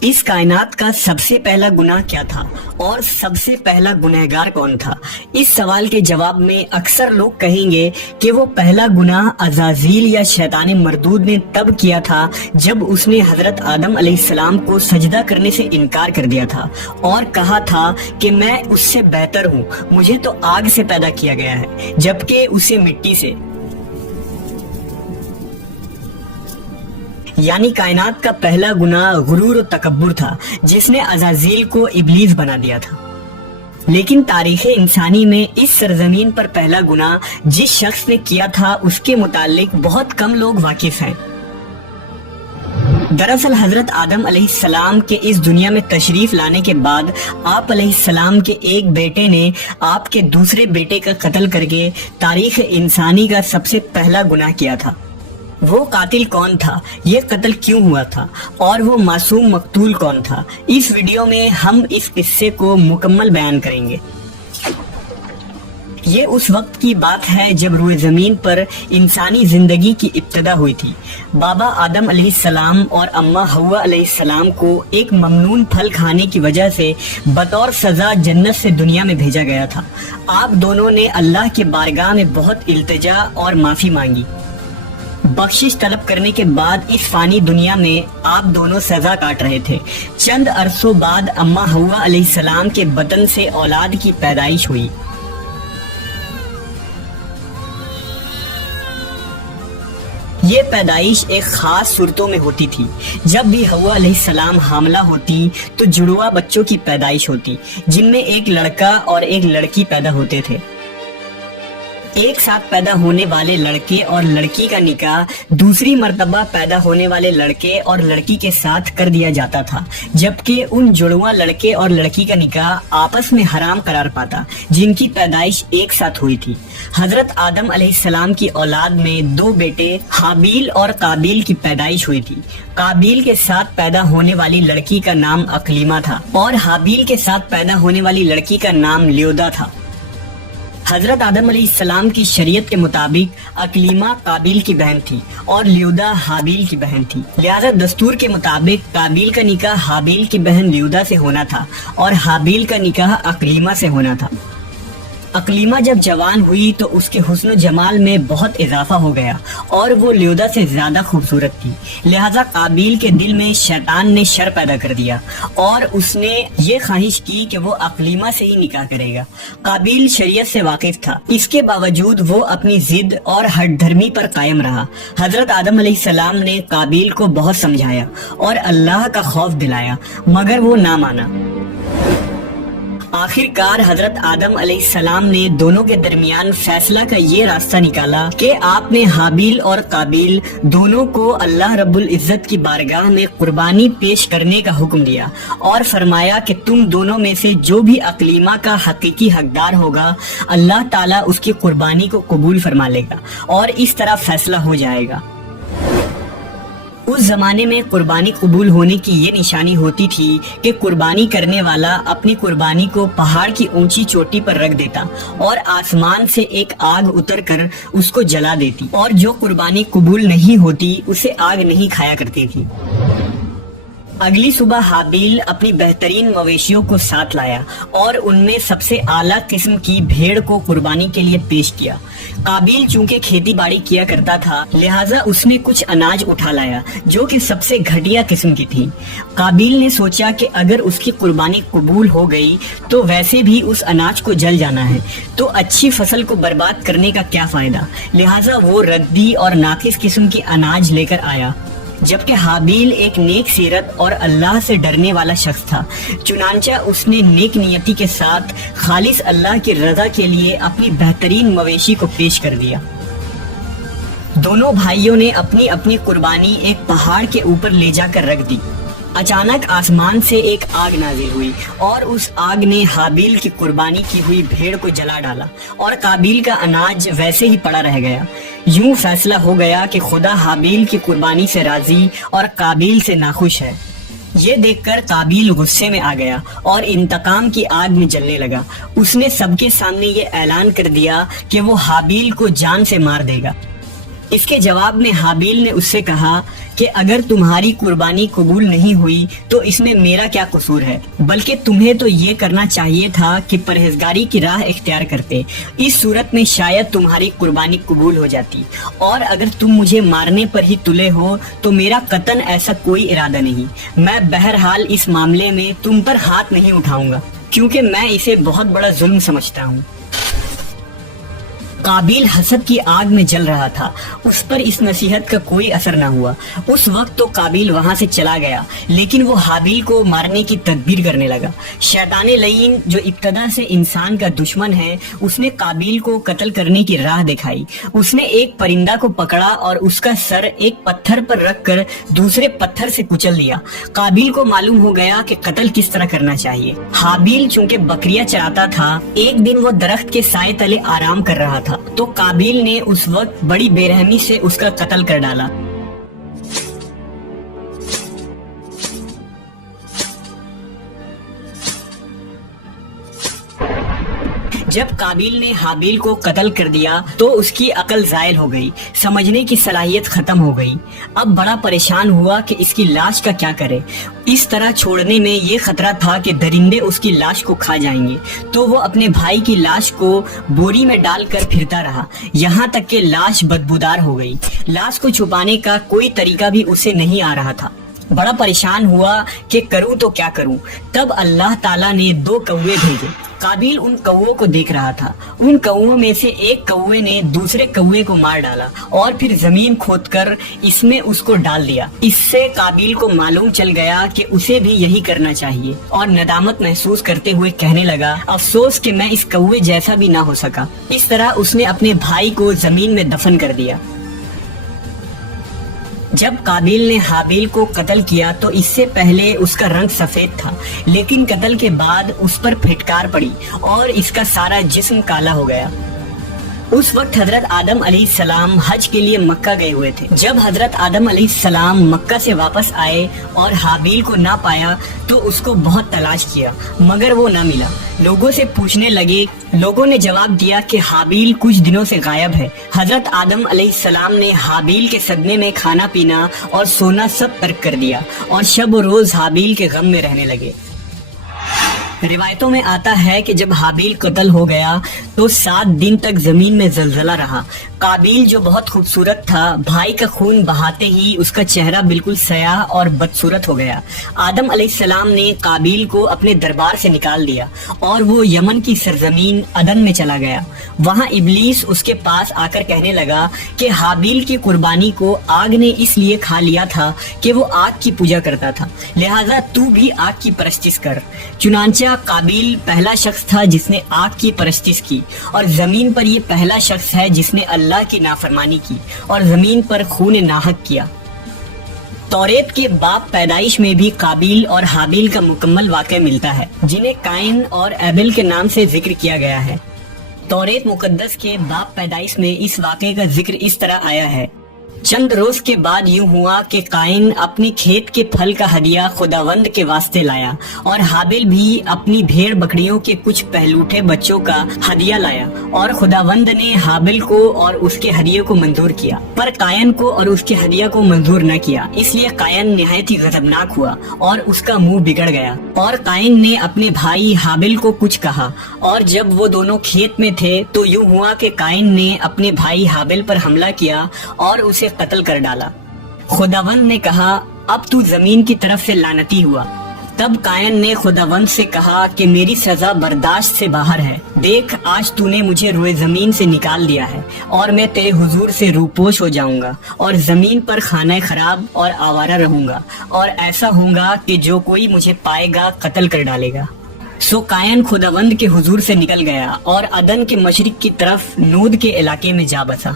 اس کائنات کا سب سے پہلا گناہ کیا تھا اور سب سے پہلا گنہگار کون تھا؟ اس سوال کے جواب میں اکثر لوگ کہیں گے کہ وہ پہلا گناہ عزازیل یا شیطان مردود نے تب کیا تھا جب اس نے حضرت آدم علیہ السلام کو سجدہ کرنے سے انکار کر دیا تھا اور کہا تھا کہ میں اس سے بہتر ہوں، مجھے تو آگ سے پیدا کیا گیا ہے جبکہ اسے مٹی سے۔ یعنی کائنات کا پہلا گناہ غرور و تکبر تھا جس نے عزازیل کو ابلیس بنا دیا تھا۔ لیکن تاریخ انسانی میں اس سرزمین پر پہلا گناہ جس شخص نے کیا تھا اس کے متعلق بہت کم لوگ واقف ہیں۔ دراصل حضرت آدم علیہ السلام کے اس دنیا میں تشریف لانے کے بعد آپ علیہ السلام کے ایک بیٹے نے آپ کے دوسرے بیٹے کا قتل کر کے تاریخ انسانی کا سب سے پہلا گناہ کیا تھا۔ وہ قاتل کون تھا، یہ قتل کیوں ہوا تھا، اور وہ معصوم مقتول کون تھا؟ اس ویڈیو میں ہم اس قصے کو مکمل بیان کریں گے۔ یہ اس وقت کی بات ہے جب روئے زمین پر انسانی زندگی کی ابتدا ہوئی تھی۔ بابا آدم علیہ السلام اور اماں حوا علیہ السلام کو ایک ممنون پھل کھانے کی وجہ سے بطور سزا جنت سے دنیا میں بھیجا گیا تھا۔ آپ دونوں نے اللہ کے بارگاہ میں بہت التجا اور معافی مانگی۔ بخشش طلب کرنے کے بعد اس فانی دنیا میں آپ دونوں سزا کاٹ رہے تھے۔ چند عرصوں بعد اماں حوا علیہ السلام کے بطن سے اولاد کی پیدائش ہوئی۔ یہ پیدائش ایک خاص صورتوں میں ہوتی تھی۔ جب بھی حوا علیہ السلام حاملہ ہوتی تو جڑواں بچوں کی پیدائش ہوتی جن میں ایک لڑکا اور ایک لڑکی پیدا ہوتے تھے۔ ایک ساتھ پیدا ہونے والے لڑکے اور لڑکی کا نکاح دوسری مرتبہ پیدا ہونے والے لڑکے اور لڑکی کے ساتھ کر دیا جاتا تھا، جبکہ ان جڑواں لڑکے اور لڑکی کا نکاح آپس میں حرام قرار پاتا جن کی پیدائش ایک ساتھ ہوئی تھی۔ حضرت آدم علیہ السلام کی اولاد میں دو بیٹے حابیل اور قابیل کی پیدائش ہوئی تھی۔ قابیل کے ساتھ پیدا ہونے والی لڑکی کا نام اقلیمہ تھا اور حابیل کے ساتھ پیدا ہونے والی لڑکی کا نام لیودا تھا۔ حضرت آدم علیہ السلام کی شریعت کے مطابق اقلیمہ قابیل کی بہن تھی اور لیودا حابیل کی بہن تھی، لہذا دستور کے مطابق قابیل کا نکاح حابیل کی بہن لیودا سے ہونا تھا اور حابیل کا نکاح اقلیمہ سے ہونا تھا۔ اقلیمہ جب جوان ہوئی تو اس کے حسن و جمال میں بہت اضافہ ہو گیا اور وہ لیودا سے زیادہ خوبصورت تھی، لہذا قابیل کے دل میں شیطان نے شر پیدا کر دیا اور اس نے یہ خواہش کی کہ وہ اقلیمہ سے ہی نکاح کرے گا۔ قابیل شریعت سے واقف تھا، اس کے باوجود وہ اپنی ضد اور ہٹ دھرمی پر قائم رہا۔ حضرت آدم علیہ السلام نے قابیل کو بہت سمجھایا اور اللہ کا خوف دلایا مگر وہ نہ مانا۔ آخر کار حضرت آدم علیہ السلام نے دونوں کے درمیان فیصلہ کا یہ راستہ نکالا کہ آپ نے حابیل اور قابیل دونوں کو اللہ رب العزت کی بارگاہ میں قربانی پیش کرنے کا حکم دیا اور فرمایا کہ تم دونوں میں سے جو بھی اقلیمہ کا حقیقی حقدار ہوگا اللہ تعالیٰ اس کی قربانی کو قبول فرما لے گا اور اس طرح فیصلہ ہو جائے گا۔ اس زمانے میں قربانی قبول ہونے کی یہ نشانی ہوتی تھی کہ قربانی کرنے والا اپنی قربانی کو پہاڑ کی اونچی چوٹی پر رکھ دیتا اور آسمان سے ایک آگ اتر کر اس کو جلا دیتی، اور جو قربانی قبول نہیں ہوتی اسے آگ نہیں کھایا کرتی تھی۔ اگلی صبح حابیل اپنی بہترین مویشیوں کو ساتھ لایا اور ان میں سب سے اعلیٰ قسم کی بھیڑ کو قربانی کے لیے پیش کیا۔ قابیل چونکہ کھیتی باڑی کیا کرتا تھا لہٰذا اس نے کچھ اناج اٹھا لایا جو کہ سب سے گھٹیا قسم کی تھی۔ قابیل نے سوچا کہ اگر اس کی قربانی قبول ہو گئی تو ویسے بھی اس اناج کو جل جانا ہے، تو اچھی فصل کو برباد کرنے کا کیا فائدہ، لہٰذا وہ ردی اور ناقص قسم کی اناج لے کر آیا۔ جبکہ حابیل ایک نیک سیرت اور اللہ سے ڈرنے والا شخص تھا، چنانچہ اس نے نیک نیتی کے ساتھ خالص اللہ کی رضا کے لیے اپنی بہترین مویشی کو پیش کر دیا۔ دونوں بھائیوں نے اپنی اپنی قربانی ایک پہاڑ کے اوپر لے جا کر رکھ دی۔ اچانک آسمان سے ایک آگ نازل ہوئی اور اس آگ نے حابیل کی قربانی کی ہوئی بھیڑ کو جلا ڈالا اور قابیل کا اناج ویسے ہی پڑا رہ گیا۔ یوں فیصلہ ہو گیا کہ خدا حابیل کی قربانی سے راضی اور قابیل سے ناخوش ہے۔ یہ دیکھ کر قابیل غصے میں آ گیا اور انتقام کی آگ میں جلنے لگا۔ اس نے سب کے سامنے یہ اعلان کر دیا کہ وہ حابیل کو جان سے مار دے گا۔ اس کے جواب میں حابیل نے اس سے کہا کہ اگر تمہاری قربانی قبول نہیں ہوئی تو اس میں میرا کیا قصور ہے، بلکہ تمہیں تو یہ کرنا چاہیے تھا کہ پرہیزگاری کی راہ اختیار کرتے، اس صورت میں شاید تمہاری قربانی قبول ہو جاتی، اور اگر تم مجھے مارنے پر ہی تلے ہو تو میرا قطعاً ایسا کوئی ارادہ نہیں، میں بہرحال اس معاملے میں تم پر ہاتھ نہیں اٹھاؤں گا کیونکہ میں اسے بہت بڑا ظلم سمجھتا ہوں۔ قابیل حسد کی آگ میں جل رہا تھا، اس پر اس نصیحت کا کوئی اثر نہ ہوا۔ اس وقت تو قابیل وہاں سے چلا گیا، لیکن وہ حابیل کو مارنے کی تدبیر کرنے لگا۔ شیطان لعین جو ابتدا سے انسان کا دشمن ہے، اس نے قابیل کو قتل کرنے کی راہ دکھائی۔ اس نے ایک پرندہ کو پکڑا اور اس کا سر ایک پتھر پر رکھ کر دوسرے پتھر سے کچل دیا۔ قابیل کو معلوم ہو گیا کہ قتل کس طرح کرنا چاہیے۔ حابیل چونکہ بکریاں چراتا تھا، ایک دن وہ درخت کے سائے تلے آرام کر رہا تھا تو قابیل نے اس وقت بڑی بے رحمی سے اس کا قتل کر ڈالا۔ جب قابیل نے حابیل کو قتل کر دیا تو اس کی عقل زائل ہو گئی، سمجھنے کی صلاحیت ختم ہو گئی۔ اب بڑا پریشان ہوا کہ اس کی لاش کا کیا کرے۔ اس طرح چھوڑنے میں یہ خطرہ تھا کہ درندے اس کی لاش کو کھا جائیں گے، تو وہ اپنے بھائی کی لاش کو بوری میں ڈال کر پھرتا رہا، یہاں تک کہ لاش بدبودار ہو گئی۔ لاش کو چھپانے کا کوئی طریقہ بھی اسے نہیں آ رہا تھا۔ بڑا پریشان ہوا کہ کروں تو کیا کروں۔ تب اللہ تعالیٰ نے 2 کوے بھیجے۔ قابیل ان کووں کو دیکھ رہا تھا۔ ان کووں میں سے ایک کوے نے دوسرے کوے کو مار ڈالا اور پھر زمین کھود کر اس میں اس کو ڈال دیا۔ اس سے قابیل کو معلوم چل گیا کہ اسے بھی یہی کرنا چاہیے، اور ندامت محسوس کرتے ہوئے کہنے لگا، افسوس کہ میں اس کوے جیسا بھی نہ ہو سکا۔ اس طرح اس نے اپنے بھائی کو زمین میں دفن کر دیا۔ جب قابیل نے حابیل کو قتل کیا تو اس سے پہلے اس کا رنگ سفید تھا، لیکن قتل کے بعد اس پر پھٹکار پڑی اور اس کا سارا جسم کالا ہو گیا۔ اس وقت حضرت آدم علیہ السلام حج کے لیے مکہ گئے ہوئے تھے۔ جب حضرت آدم علیہ السلام مکہ سے واپس آئے اور حابیل کو نہ پایا تو اس کو بہت تلاش کیا مگر وہ نہ ملا۔ لوگوں سے پوچھنے لگے، لوگوں نے جواب دیا کہ حابیل کچھ دنوں سے غائب ہے۔ حضرت آدم علیہ السلام نے حابیل کے صدمے میں کھانا پینا اور سونا سب ترک کر دیا اور شب و روز حابیل کے غم میں رہنے لگے۔ روایتوں میں آتا ہے کہ جب حابیل قتل ہو گیا تو 7 دن تک زمین میں زلزلہ رہا۔ قابیل جو بہت خوبصورت تھا، بھائی کا خون بہاتے ہی اس کا چہرہ بالکل سیاہ اور بدصورت ہو گیا۔ آدم علیہ السلام نے قابیل کو اپنے دربار سے نکال دیا اور وہ یمن کی سرزمین عدن میں چلا گیا۔ وہاں ابلیس اس کے پاس آ کر کہنے لگا کہ حابیل کی قربانی کو آگ نے اس لیے کھا لیا تھا کہ وہ آگ کی پوجا کرتا تھا، لہٰذا تو بھی آگ کی پرستش کر۔ چنانچہ قابیل پہلا شخص تھا جس نے آگ کی پرستش کی، اور زمین پر یہ پہلا شخص ہے جس نے اللہ کی نافرمانی کی اور زمین پر خون ناحق کیا۔ توریت کے باب پیدائش میں بھی قابیل اور حابیل کا مکمل واقعہ ملتا ہے، جنہیں قائن اور ایبل کے نام سے ذکر کیا گیا ہے۔ توریت مقدس کے باب پیدائش میں اس واقعے کا ذکر اس طرح آیا ہے، چند روز کے بعد یوں ہوا کہ قائن اپنی کھیت کے پھل کا ہدیہ خداوند کے واسطے لایا، اور حابیل بھی اپنی بھیڑ بکریوں کے کچھ پہلوٹے بچوں کا ہدیہ لایا، اور خداوند نے حابیل کو اور اس کے ہدیے کو منظور کیا، پر قائن کو اور اس کے ہدیہ کو منظور نہ کیا۔ اس لیے قائن نہایت ہی غضبناک ہوا اور اس کا منہ بگڑ گیا، اور قائن نے اپنے بھائی حابیل کو کچھ کہا، اور جب وہ دونوں کھیت میں تھے تو یوں ہوا کہ قائن نے اپنے بھائی حابیل پر حملہ کیا اور اسے قتل کر ڈالا۔ خداوند نے کہا، اب تو زمین کی طرف سے لعنتی ہوا۔ تب قائن نے خداوند سے کہا کہ میری سزا برداشت سے باہر ہے، دیکھ آج تو نے مجھے روئے زمین سے نکال دیا ہے اور میں تیرے حضور سے روپوش ہو جاؤں گا اور زمین پر خانہ خراب اور آوارہ رہوں گا، اور ایسا ہوں گا کہ جو کوئی مجھے پائے گا قتل کر ڈالے گا۔ سو قائن خداوند کے حضور سے نکل گیا اور عدن کے مشرق کی طرف نود کے علاقے میں جا بسا۔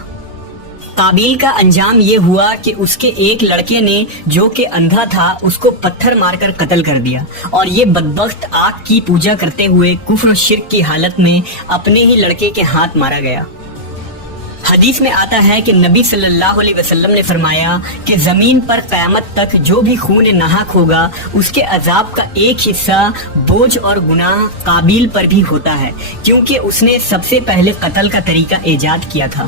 قابیل کا انجام یہ ہوا کہ اس کے ایک لڑکے نے جو کہ اندھا تھا اس کو پتھر مار کر قتل کر دیا، اور یہ بدبخت آگ کی پوجا کرتے ہوئے کفر و شرک کی حالت میں اپنے ہی لڑکے کے ہاتھ مارا گیا۔ حدیث میں آتا ہے کہ نبی صلی اللہ علیہ وسلم نے فرمایا کہ زمین پر قیامت تک جو بھی خون ناحق ہوگا اس کے عذاب کا ایک حصہ بوجھ اور گناہ قابیل پر بھی ہوتا ہے، کیونکہ اس نے سب سے پہلے قتل کا طریقہ ایجاد کیا تھا۔